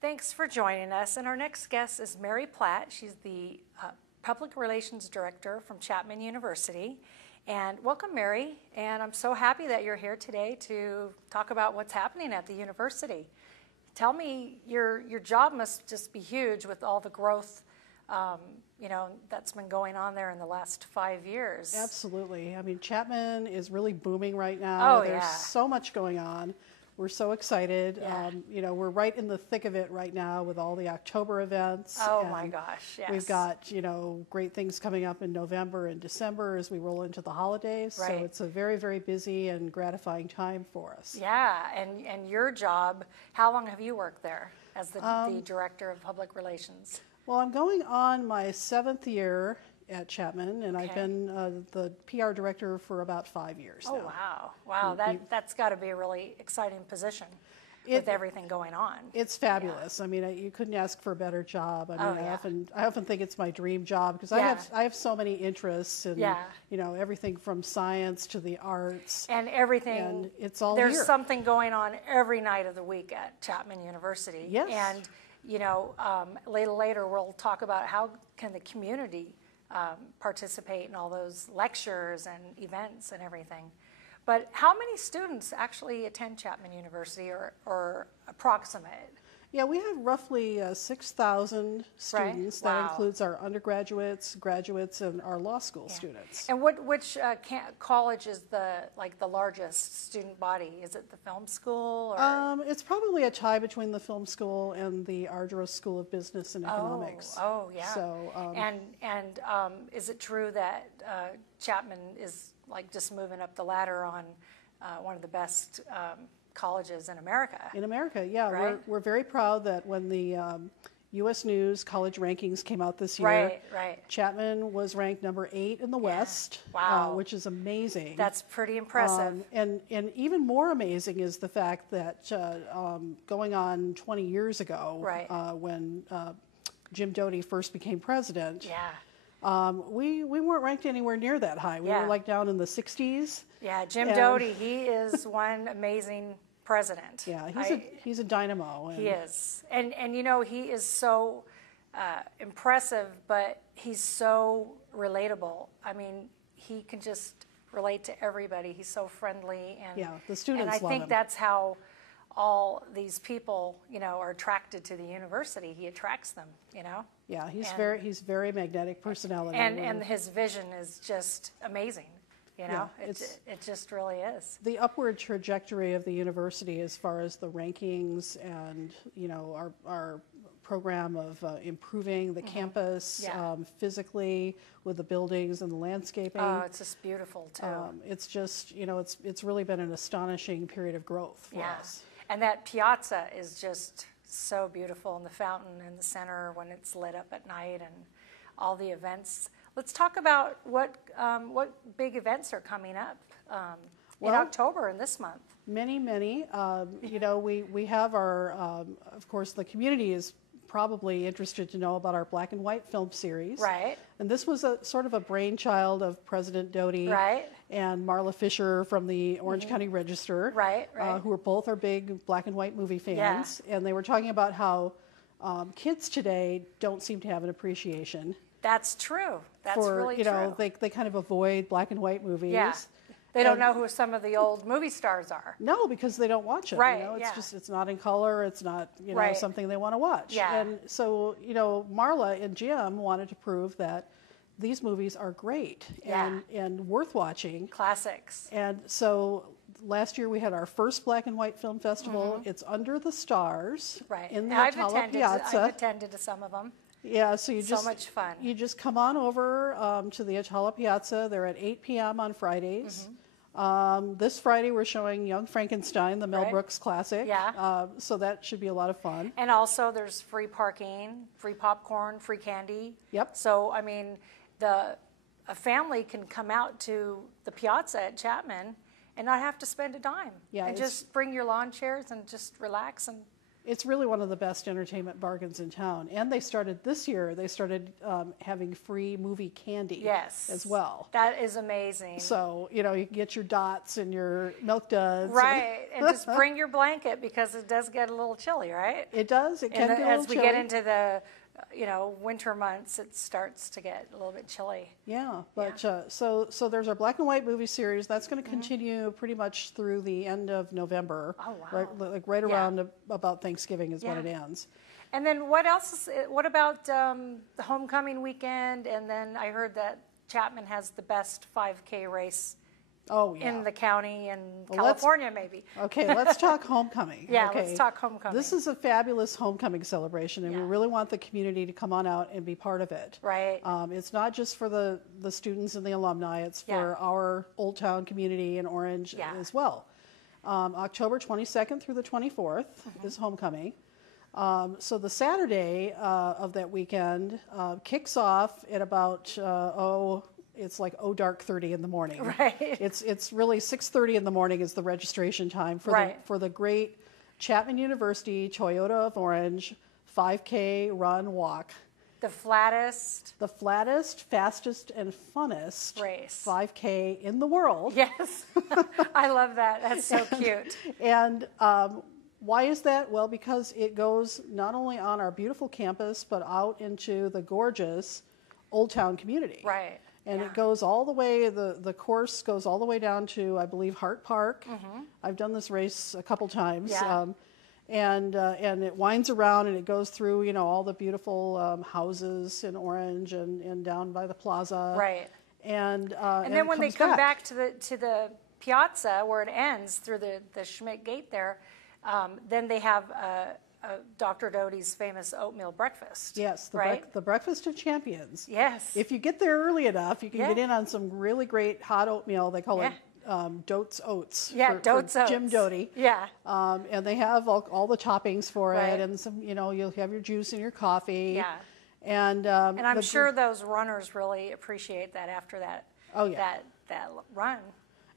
Thanks for joining us. And our next guest is Mary Platt. She's the Public Relations Director from Chapman University. And welcome, Mary. And I'm so happy that you're here today to talk about what's happening at the university. Tell me, your job must just be huge with all the growth that's been going on there in the last 5 years. Absolutely. I mean, Chapman is really booming right now. Oh, There's so much going on. We're so excited. Yeah. We're right in the thick of it right now with all the October events. Oh my gosh, yes. We've got, great things coming up in November and December as we roll into the holidays. Right. So it's a very, very busy and gratifying time for us. Yeah, and your job, how long have you worked there as the Director of Public Relations? Well, I'm going on my 7th year at Chapman, and I've been the PR director for about 5 years now. Oh, wow. That's got to be a really exciting position with everything going on. It's fabulous. Yeah. I mean, you couldn't ask for a better job. I mean, I often think it's my dream job because I have so many interests and everything from science to the arts and everything. And it's all there's here. Something going on every night of the week at Chapman University. Yes. And later we'll talk about how can the community participate in all those lectures and events and everything. But how many students actually attend Chapman University or approximate? Yeah, we have roughly 6,000 students. Right? That Wow. includes our undergraduates, graduates, and our law school students. And which college is the largest student body? Is it the film school? Or? It's probably a tie between the film school and the Ardrous School of Business and Economics. Oh, yeah. So, and is it true that Chapman is just moving up the ladder on one of the best colleges in America? In America, yeah. Right? We're very proud that when the U.S. News college rankings came out this year, right. Chapman was ranked number 8 in the West, wow. Which is amazing. That's pretty impressive. And even more amazing is the fact that going on 20 years ago, when Jim Doty first became president, we weren't ranked anywhere near that high. We were down in the 60s. Yeah, Jim Doty, he is one amazing president. Yeah, he's a dynamo. He is. And he is so impressive, but he's so relatable. I mean, he can just relate to everybody. He's so friendly. And, the students love him. And I think that's how all these people, are attracted to the university. He attracts them, Yeah, he's very magnetic personality. And his vision is just amazing. It just really is. The upward trajectory of the university as far as the rankings and, our program of improving the campus physically with the buildings and the landscaping. Oh, it's just beautiful, too. It's just, it's really been an astonishing period of growth for us. And that piazza is just so beautiful, and the fountain in the center when it's lit up at night and all the events. Let's talk about what big events are coming up in October and this month. Many. We have our, of course, the community is probably interested to know about our black and white film series. Right. And this was a sort of a brainchild of President Doty and Marla Fisher from the Orange County Register, who are both our big black and white movie fans. Yeah. And they were talking about how kids today don't seem to have an appreciation. That's true. That's really true. They kind of avoid black and white movies. Yeah. They don't know who some of the old movie stars are. No, because they don't watch it. Right. It's not in color. It's not something they want to watch. Yeah. And so Marla and Jim wanted to prove that these movies are great and worth watching. Classics. And so last year we had our first black and white film festival. It's Under the Stars in the Atala Piazza. I've attended to some of them. Yeah, so so much fun. You just come on over to the Atala Piazza. They're at 8 p.m. on Fridays. This Friday we're showing Young Frankenstein, the Mel Brooks classic. Yeah. So that should be a lot of fun. And also there's free parking, free popcorn, free candy. Yep. So I mean, a family can come out to the piazza at Chapman and not have to spend a dime. Yeah, and just bring your lawn chairs and just relax and It's really one of the best entertainment bargains in town. And this year, they started having free movie candy as well. That is amazing. So, you can get your dots and your Milk Duds. Right. And just bring your blanket because it does get a little chilly, right? It does. It can get a little chilly. As we get into the winter months, it starts to get a little bit chilly. Yeah, but so there's our black and white movie series that's going to continue pretty much through the end of November. Oh wow! Right around about Thanksgiving is when it ends. And then what else? What about the homecoming weekend? And then I heard that Chapman has the best 5K race. Oh, yeah. In the county and California, maybe. Okay, let's talk homecoming. Let's talk homecoming. This is a fabulous homecoming celebration, and we really want the community to come on out and be part of it. Right. It's not just for the students and the alumni. It's for our Old Town community in Orange as well. October 22nd through the 24th is homecoming. So the Saturday of that weekend kicks off at about, it's like dark 30 in the morning. Right. It's really 6:30 in the morning is the registration time for the great Chapman University Toyota of Orange 5K run walk. The flattest, fastest, and funnest race 5K in the world. Yes, I love that. That's so cute. And why is that? Well, because it goes not only on our beautiful campus, but out into the gorgeous Old Town community. Right. And it goes all the way, the course goes all the way down to, I believe, Hart Park. I've done this race a couple times. Yeah. And it winds around and it goes through, all the beautiful houses in Orange and down by the plaza. Right. And then when they come back to the piazza where it ends through the Schmidt Gate there, then they have Dr. Doty's famous oatmeal breakfast. Yes, the Breakfast of Champions. Yes. If you get there early enough, you can get in on some really great hot oatmeal. They call it Dote's Oats. Yeah, Dote's Oats. Jim Doty. Yeah. And they have all the toppings for it, and some, you'll have your juice and your coffee. Yeah. And I'm sure those runners really appreciate that after that. Oh yeah. That run.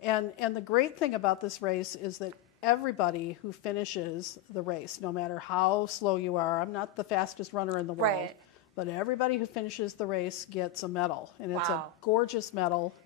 And the great thing about this race is that everybody who finishes the race, no matter how slow you are, I'm not the fastest runner in the world, but everybody who finishes the race gets a medal, and it's a gorgeous medal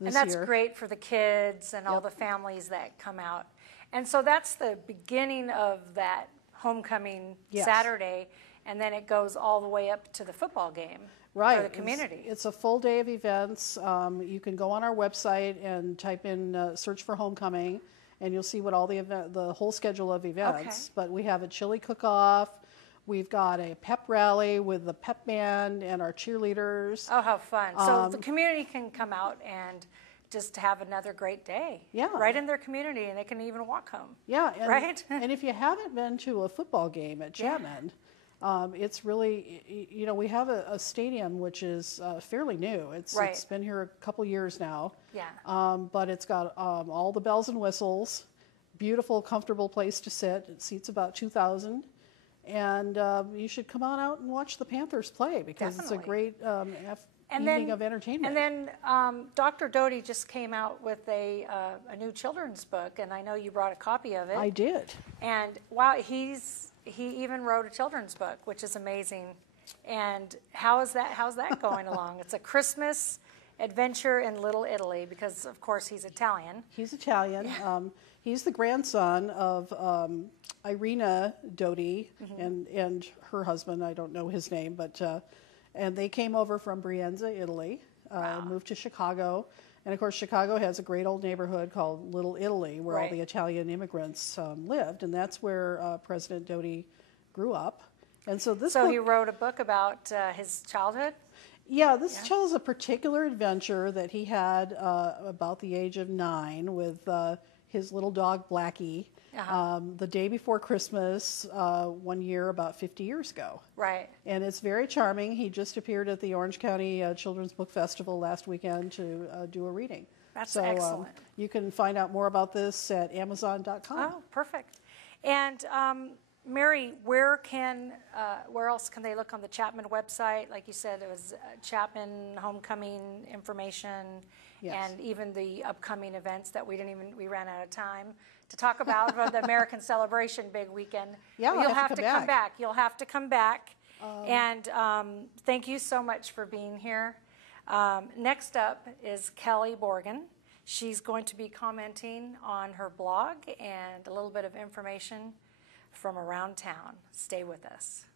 this year. And that's great for the kids and all the families that come out. And so that's the beginning of that homecoming Saturday, and then it goes all the way up to the football game for the community. It's a full day of events. You can go on our website and type in search for homecoming, and you'll see what all the whole schedule of events. Okay. But we have a chili cook-off. We've got a pep rally with the pep band and our cheerleaders. Oh, how fun. So the community can come out and just have another great day. Yeah. Right in their community, and they can even walk home. Yeah. Right? And if you haven't been to a football game at Chapman, it's really, we have a stadium which is fairly new. It's been here a couple years now. Yeah. But it's got all the bells and whistles, beautiful, comfortable place to sit. It seats about 2,000. And you should come on out and watch the Panthers play because it's a great evening of entertainment. And then Dr. Doty just came out with a new children's book, and I know you brought a copy of it. I did. And wow, he even wrote a children's book, which is amazing. And how's that going along? It's a Christmas adventure in Little Italy because, of course, he's Italian. He's Italian. Yeah. He's the grandson of Irina Doty and her husband. I don't know his name, but and they came over from Brienza, Italy, moved to Chicago. And, of course, Chicago has a great old neighborhood called Little Italy where all the Italian immigrants lived, and that's where President Doty grew up. And so he wrote a book about his childhood? Yeah, this tells a particular adventure that he had about the age of 9 with his little dog, Blackie, the day before Christmas one year about 50 years ago. Right. And it's very charming. He just appeared at the Orange County Children's Book Festival last weekend to do a reading. That's excellent. You can find out more about this at Amazon.com. Oh, perfect. And Mary, where else can they look on the Chapman website? Like you said, it was Chapman homecoming information, and even the upcoming events that we ran out of time to talk about for the American Celebration big weekend. Yeah, you'll have to come back. You'll have to come back. And thank you so much for being here. Next up is Kelly Borgen. She's going to be commenting on her blog and a little bit of information from around town. Stay with us.